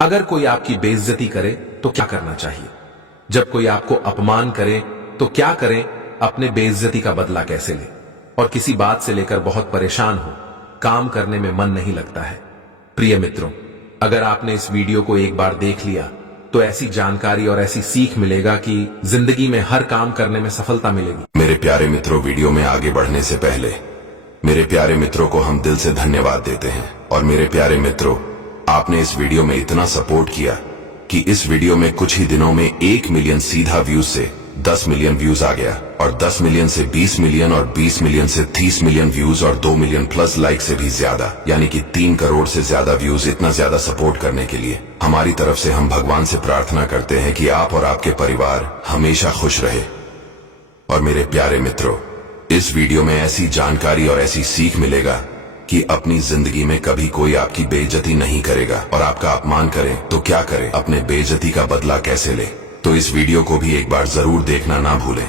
अगर कोई आपकी बेइज्जती करे तो क्या करना चाहिए? जब कोई आपको अपमान करे तो क्या करें? अपने बेइज्जती का बदला कैसे लें? और किसी बात से लेकर बहुत परेशान हो, काम करने में मन नहीं लगता है। प्रिय मित्रों, अगर आपने इस वीडियो को एक बार देख लिया तो ऐसी जानकारी और ऐसी सीख मिलेगा कि जिंदगी में हर काम करने में सफलता मिलेगी। मेरे प्यारे मित्रों, वीडियो में आगे बढ़ने से पहले मेरे प्यारे मित्रों को हम दिल से धन्यवाद देते हैं। और मेरे प्यारे मित्रों, आपने इस वीडियो में इतना सपोर्ट किया कि इस वीडियो में कुछ ही दिनों में 1 मिलियन सीधा व्यूज से 10 मिलियन व्यूज आ गया, और 10 मिलियन से 20 मिलियन, और 20 मिलियन से 30 मिलियन व्यूज, और 2 मिलियन प्लस लाइक से भी ज्यादा, यानी कि 3 करोड़ से ज्यादा व्यूज। इतना ज्यादा सपोर्ट करने के लिए हमारी तरफ से हम भगवान से प्रार्थना करते हैं कि आप और आपके परिवार हमेशा खुश रहे। और मेरे प्यारे मित्रों, इस वीडियो में ऐसी जानकारी और ऐसी सीख मिलेगा कि अपनी जिंदगी में कभी कोई आपकी बेइज्जती नहीं करेगा, और आपका अपमान करे तो क्या करें, अपने बेइज्जती का बदला कैसे ले। तो इस वीडियो को भी एक बार जरूर देखना ना भूलें।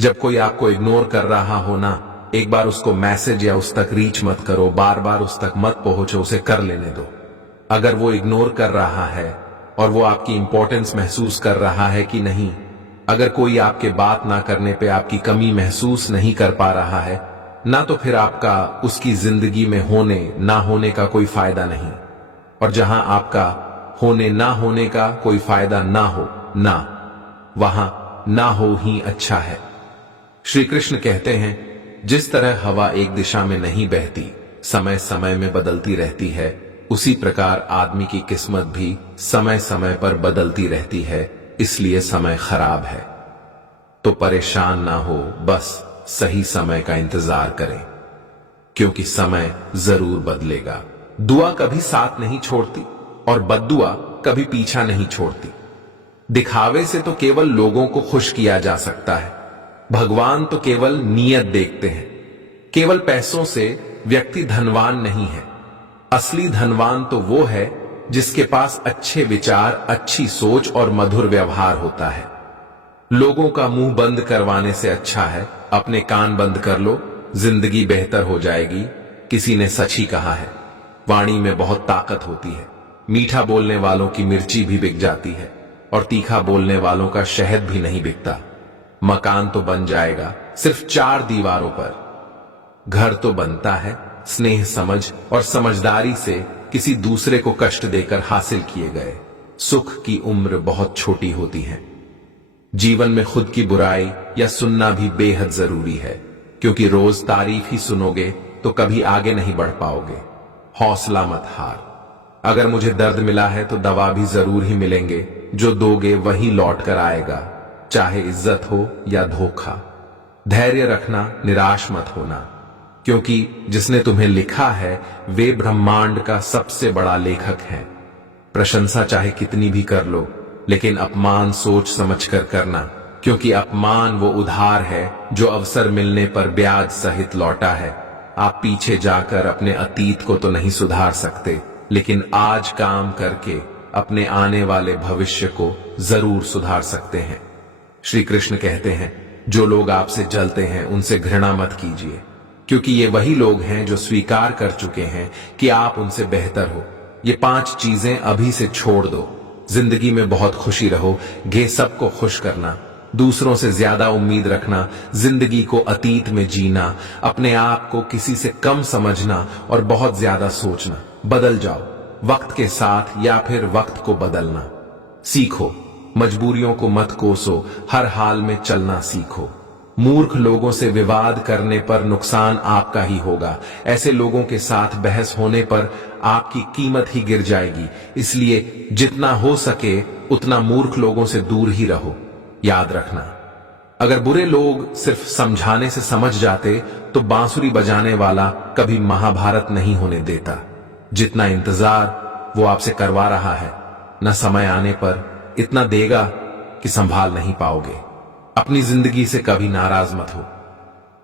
जब कोई आपको इग्नोर कर रहा हो ना, एक बार उसको मैसेज या उस तक रीच मत करो, बार बार उस तक मत पहुंचो, उसे कर लेने दो। अगर वो इग्नोर कर रहा है और वो आपकी इंपॉर्टेंस महसूस कर रहा है कि नहीं, अगर कोई आपके बात ना करने पे आपकी कमी महसूस नहीं कर पा रहा है ना, तो फिर आपका उसकी जिंदगी में होने ना होने का कोई फायदा नहीं। और जहां आपका होने ना होने का कोई फायदा ना हो ना, वहां ना हो ही अच्छा है। श्री कृष्ण कहते हैं, जिस तरह हवा एक दिशा में नहीं बहती, समय समय में बदलती रहती है, उसी प्रकार आदमी की किस्मत भी समय समय पर बदलती रहती है। इसलिए समय खराब है तो परेशान ना हो, बस सही समय का इंतजार करें, क्योंकि समय जरूर बदलेगा। दुआ कभी साथ नहीं छोड़ती और बद्दुआ कभी पीछा नहीं छोड़ती। दिखावे से तो केवल लोगों को खुश किया जा सकता है, भगवान तो केवल नीयत देखते हैं। केवल पैसों से व्यक्ति धनवान नहीं है। असली धनवान तो वो है जिसके पास अच्छे विचार, अच्छी सोच और मधुर व्यवहार होता है। लोगों का मुंह बंद करवाने से अच्छा है अपने कान बंद कर लो, जिंदगी बेहतर हो जाएगी। किसी ने सच ही कहा है, वाणी में बहुत ताकत होती है। मीठा बोलने वालों की मिर्ची भी बिक जाती है और तीखा बोलने वालों का शहद भी नहीं बिकता। मकान तो बन जाएगा सिर्फ 4 दीवारों पर, घर तो बनता है स्नेह, समझ और समझदारी से किसी दूसरे को कष्ट देकर हासिल किए गए। सुख की उम्र बहुत छोटी होती है। जीवन में खुद की बुराई या सुनना भी बेहद जरूरी है, क्योंकि रोज तारीफ ही सुनोगे तो कभी आगे नहीं बढ़ पाओगे। हौसला मत हार। अगर मुझे दर्द मिला है तो दवा भी जरूर ही मिलेंगे, जो दोगे वही लौट कर आएगा, चाहे इज्जत हो या धोखा। धैर्य रखना, निराश मत होना, क्योंकि जिसने तुम्हें लिखा है वे ब्रह्मांड का सबसे बड़ा लेखक है। प्रशंसा चाहे कितनी भी कर लो, लेकिन अपमान सोच समझकर करना, क्योंकि अपमान वो उधार है जो अवसर मिलने पर ब्याज सहित लौटा है। आप पीछे जाकर अपने अतीत को तो नहीं सुधार सकते, लेकिन आज काम करके अपने आने वाले भविष्य को जरूर सुधार सकते हैं। श्री कृष्ण कहते हैं, जो लोग आपसे जलते हैं उनसे घृणा मत कीजिए, क्योंकि ये वही लोग हैं जो स्वीकार कर चुके हैं कि आप उनसे बेहतर हो। ये 5 चीजें अभी से छोड़ दो। जिंदगी में बहुत खुशी रहो, गे सबको खुश करना, दूसरों से ज्यादा उम्मीद रखना, जिंदगी को अतीत में जीना, अपने आप को किसी से कम समझना और बहुत ज्यादा सोचना। बदल जाओ वक्त के साथ, या फिर वक्त को बदलना सीखो। मजबूरियों को मत कोसो, हर हाल में चलना सीखो। मूर्ख लोगों से विवाद करने पर नुकसान आपका ही होगा। ऐसे लोगों के साथ बहस होने पर आपकी कीमत ही गिर जाएगी। इसलिए जितना हो सके उतना मूर्ख लोगों से दूर ही रहो। याद रखना, अगर बुरे लोग सिर्फ समझाने से समझ जाते तो बांसुरी बजाने वाला कभी महाभारत नहीं होने देता। जितना इंतजार वो आपसे करवा रहा है, न समय आने पर इतना देगा कि संभाल नहीं पाओगे। अपनी जिंदगी से कभी नाराज मत हो,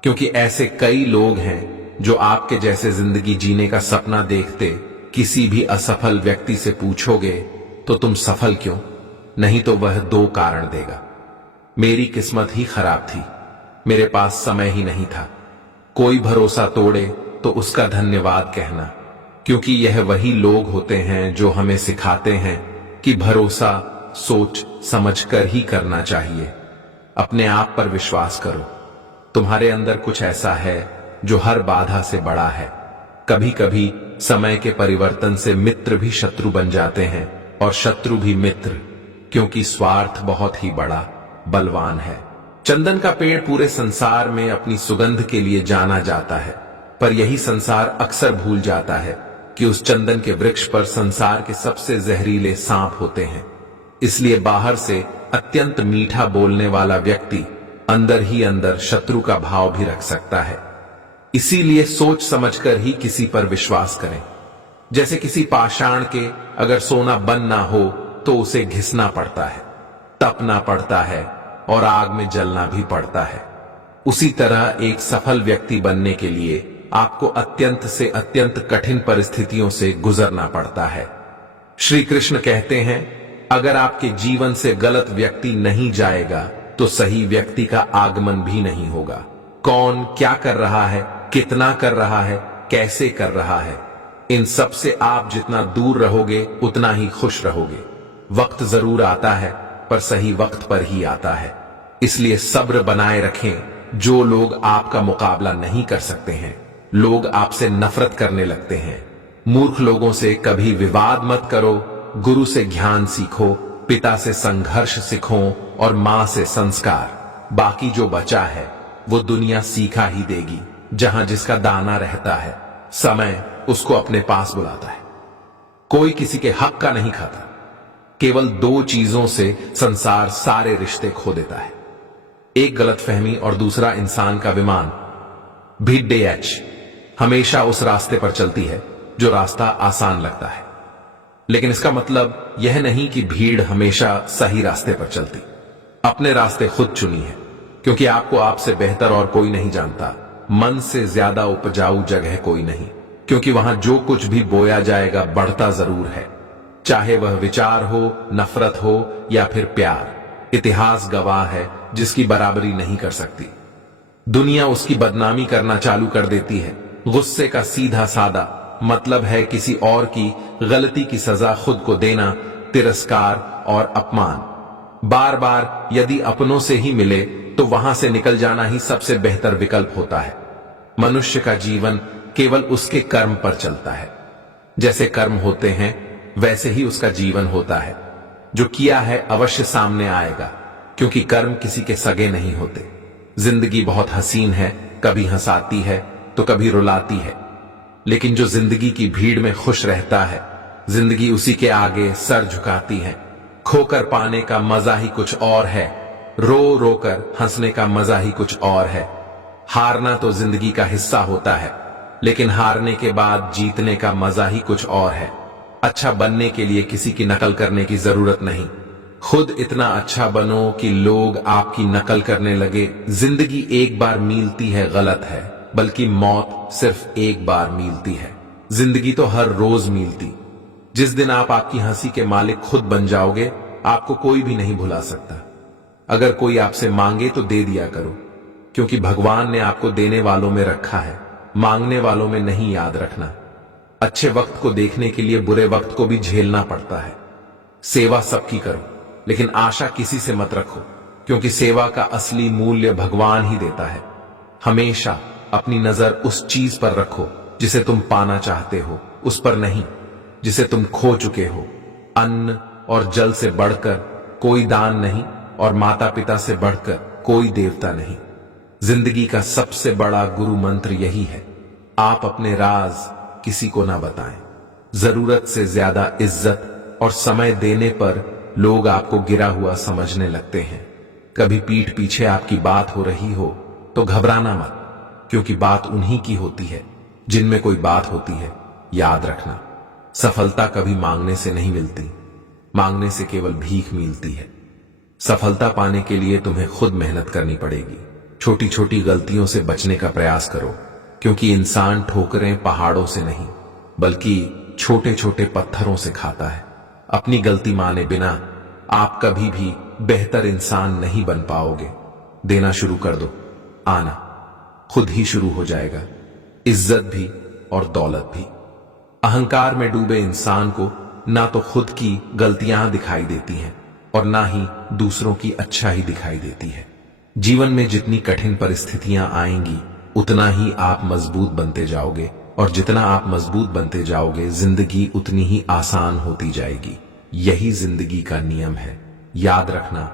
क्योंकि ऐसे कई लोग हैं जो आपके जैसे जिंदगी जीने का सपना देखते। किसी भी असफल व्यक्ति से पूछोगे तो तुम सफल क्यों, नहीं तो वह 2 कारण देगा। मेरी किस्मत ही खराब थी, मेरे पास समय ही नहीं था। कोई भरोसा तोड़े तो उसका धन्यवाद कहना, क्योंकि यह वही लोग होते हैं जो हमें सिखाते हैं कि भरोसा सोच समझकर ही करना चाहिए। अपने आप पर विश्वास करो। तुम्हारे अंदर कुछ ऐसा है जो हर बाधा से बड़ा है। कभी कभी समय के परिवर्तन से मित्र भी शत्रु बन जाते हैं और शत्रु भी मित्र, क्योंकि स्वार्थ बहुत ही बड़ा बलवान है। चंदन का पेड़ पूरे संसार में अपनी सुगंध के लिए जाना जाता है, पर यही संसार अक्सर भूल जाता है कि उस चंदन के वृक्ष पर संसार के सबसे जहरीले सांप होते हैं। इसलिए बाहर से अत्यंत मीठा बोलने वाला व्यक्ति अंदर ही अंदर शत्रु का भाव भी रख सकता है। इसीलिए सोच समझकर ही किसी पर विश्वास करें। जैसे किसी पाषाण के अगर सोना बन ना हो तो उसे घिसना पड़ता है, तपना पड़ता है और आग में जलना भी पड़ता है। उसी तरह एक सफल व्यक्ति बनने के लिए आपको अत्यंत से अत्यंत कठिन परिस्थितियों से गुजरना पड़ता है। श्री कृष्ण कहते हैं, अगर आपके जीवन से गलत व्यक्ति नहीं जाएगा तो सही व्यक्ति का आगमन भी नहीं होगा। कौन क्या कर रहा है, कितना कर रहा है, कैसे कर रहा है, इन सब से आप जितना दूर रहोगे उतना ही खुश रहोगे। वक्त जरूर आता है पर सही वक्त पर ही आता है। इसलिए सब्र बनाए रखें। जो लोग आपका मुकाबला नहीं कर सकते हैं, लोग आपसे नफरत करने लगते हैं। मूर्ख लोगों से कभी विवाद मत करो। गुरु से ज्ञान सीखो, पिता से संघर्ष सीखो और मां से संस्कार। बाकी जो बचा है वो दुनिया सीखा ही देगी। जहां जिसका दाना रहता है, समय उसको अपने पास बुलाता है। कोई किसी के हक का नहीं खाता। केवल दो चीजों से संसार सारे रिश्ते खो देता है, एक गलतफहमी और दूसरा इंसान का विमान। VDH हमेशा उस रास्ते पर चलती है जो रास्ता आसान लगता है, लेकिन इसका मतलब यह नहीं कि भीड़ हमेशा सही रास्ते पर चलती। अपने रास्ते खुद चुनिए, क्योंकि आपको आपसे बेहतर और कोई नहीं जानता। मन से ज्यादा उपजाऊ जगह कोई नहीं, क्योंकि वहां जो कुछ भी बोया जाएगा बढ़ता जरूर है, चाहे वह विचार हो, नफरत हो या फिर प्यार। इतिहास गवाह है, जिसकी बराबरी नहीं कर सकती। दुनिया उसकी बदनामी करना चालू कर देती है। गुस्से का सीधा सादा मतलब है किसी और की गलती की सजा खुद को देना, तिरस्कार और अपमान। बार बार यदि अपनों से ही मिले तो वहां से निकल जाना ही सबसे बेहतर विकल्प होता है। मनुष्य का जीवन केवल उसके कर्म पर चलता है। जैसे कर्म होते हैं वैसे ही उसका जीवन होता है। जो किया है अवश्य सामने आएगा, क्योंकि कर्म किसी के सगे नहीं होते। जिंदगी बहुत हसीन है, कभी हंसाती है तो कभी रुलाती है, लेकिन जो जिंदगी की भीड़ में खुश रहता है, जिंदगी उसी के आगे सर झुकाती है। खोकर पाने का मजा ही कुछ और है, रो रो कर हंसने का मजा ही कुछ और है। हारना तो जिंदगी का हिस्सा होता है, लेकिन हारने के बाद जीतने का मजा ही कुछ और है। अच्छा बनने के लिए किसी की नकल करने की जरूरत नहीं। खुद इतना अच्छा बनो कि लोग आपकी नकल करने लगे। जिंदगी एक बार मिलती है गलत है, बल्कि मौत सिर्फ एक बार मिलती है। जिंदगी तो हर रोज मिलती। जिस दिन आप आपकी हंसी के मालिक खुद बन जाओगे, आपको कोई भी नहीं भुला सकता। अगर कोई आपसे मांगे तो दे दिया करो, क्योंकि भगवान ने आपको देने वालों में रखा है, मांगने वालों में नहीं। याद रखना, अच्छे वक्त को देखने के लिए बुरे वक्त को भी झेलना पड़ता है। सेवा सबकी करो, लेकिन आशा किसी से मत रखो, क्योंकि सेवा का असली मूल्य भगवान ही देता है। हमेशा अपनी नजर उस चीज पर रखो जिसे तुम पाना चाहते हो, उस पर नहीं जिसे तुम खो चुके हो। अन्न और जल से बढ़कर कोई दान नहीं, और माता पिता से बढ़कर कोई देवता नहीं। जिंदगी का सबसे बड़ा गुरु मंत्र यही है, आप अपने राज किसी को ना बताएं। जरूरत से ज्यादा इज्जत और समय देने पर लोग आपको गिरा हुआ समझने लगते हैं। कभी पीठ पीछे आपकी बात हो रही हो तो घबराना मत, क्योंकि बात उन्हीं की होती है जिनमें कोई बात होती है। याद रखना, सफलता कभी मांगने से नहीं मिलती, मांगने से केवल भीख मिलती है। सफलता पाने के लिए तुम्हें खुद मेहनत करनी पड़ेगी। छोटी छोटी गलतियों से बचने का प्रयास करो, क्योंकि इंसान ठोकरें पहाड़ों से नहीं बल्कि छोटे छोटे पत्थरों से खाता है। अपनी गलती माने बिना आप कभी भी बेहतर इंसान नहीं बन पाओगे। देना शुरू कर दो, आना खुद ही शुरू हो जाएगा, इज्जत भी और दौलत भी। अहंकार में डूबे इंसान को ना तो खुद की गलतियां दिखाई देती हैं और ना ही दूसरों की अच्छाई दिखाई देती है। जीवन में जितनी कठिन परिस्थितियां आएंगी उतना ही आप मजबूत बनते जाओगे, और जितना आप मजबूत बनते जाओगे जिंदगी उतनी ही आसान होती जाएगी। यही जिंदगी का नियम है। याद रखना,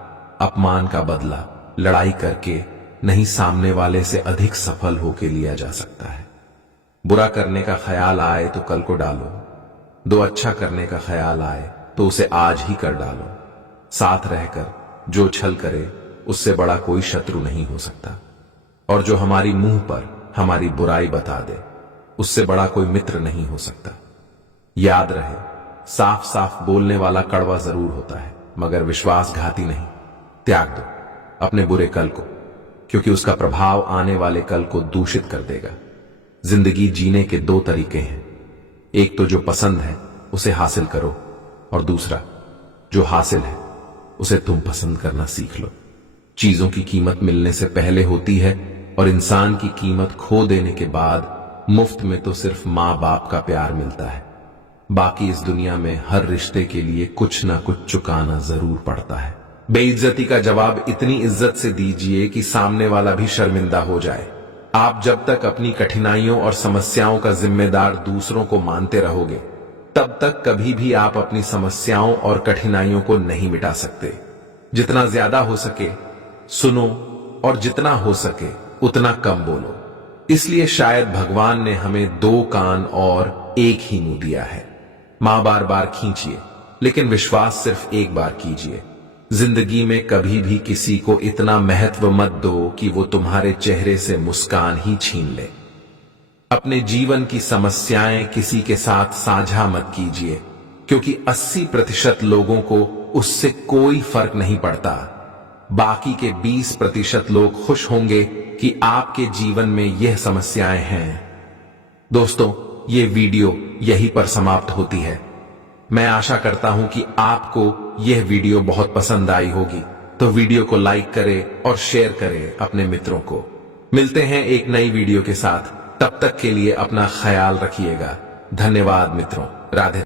अपमान का बदला लड़ाई करके नहीं, सामने वाले से अधिक सफल होके लिया जा सकता है। बुरा करने का ख्याल आए तो कल को डालो, दो अच्छा करने का ख्याल आए तो उसे आज ही कर डालो। साथ रहकर जो छल करे उससे बड़ा कोई शत्रु नहीं हो सकता, और जो हमारी मुंह पर हमारी बुराई बता दे उससे बड़ा कोई मित्र नहीं हो सकता। याद रहे, साफ साफ बोलने वाला कड़वा जरूर होता है मगर विश्वासघाती नहीं। त्याग दो अपने बुरे कल को, क्योंकि उसका प्रभाव आने वाले कल को दूषित कर देगा। जिंदगी जीने के दो तरीके हैं, एक तो जो पसंद है उसे हासिल करो, और दूसरा जो हासिल है उसे तुम पसंद करना सीख लो। चीजों की कीमत मिलने से पहले होती है, और इंसान की कीमत खो देने के बाद मुफ्त में तो सिर्फ मां बाप का प्यार मिलता है। बाकी इस दुनिया में हर रिश्ते के लिए कुछ ना कुछ चुकाना जरूर पड़ता है। बेइज्जती का जवाब इतनी इज्जत से दीजिए कि सामने वाला भी शर्मिंदा हो जाए। आप जब तक अपनी कठिनाइयों और समस्याओं का जिम्मेदार दूसरों को मानते रहोगे तब तक कभी भी आप अपनी समस्याओं और कठिनाइयों को नहीं मिटा सकते। जितना ज्यादा हो सके सुनो, और जितना हो सके उतना कम बोलो। इसलिए शायद भगवान ने हमें दो कान और एक ही मुंह दिया है। मां बार बार खींचिए लेकिन विश्वास सिर्फ एक बार कीजिए। जिंदगी में कभी भी किसी को इतना महत्व मत दो कि वो तुम्हारे चेहरे से मुस्कान ही छीन ले। अपने जीवन की समस्याएं किसी के साथ साझा मत कीजिए, क्योंकि 80% लोगों को उससे कोई फर्क नहीं पड़ता। बाकी के 20% लोग खुश होंगे कि आपके जीवन में यह समस्याएं हैं। दोस्तों, ये वीडियो यहीं पर समाप्त होती है। मैं आशा करता हूं कि आपको यह वीडियो बहुत पसंद आई होगी, तो वीडियो को लाइक करें और शेयर करें अपने मित्रों को। मिलते हैं एक नई वीडियो के साथ, तब तक के लिए अपना ख्याल रखिएगा। धन्यवाद मित्रों। राधे।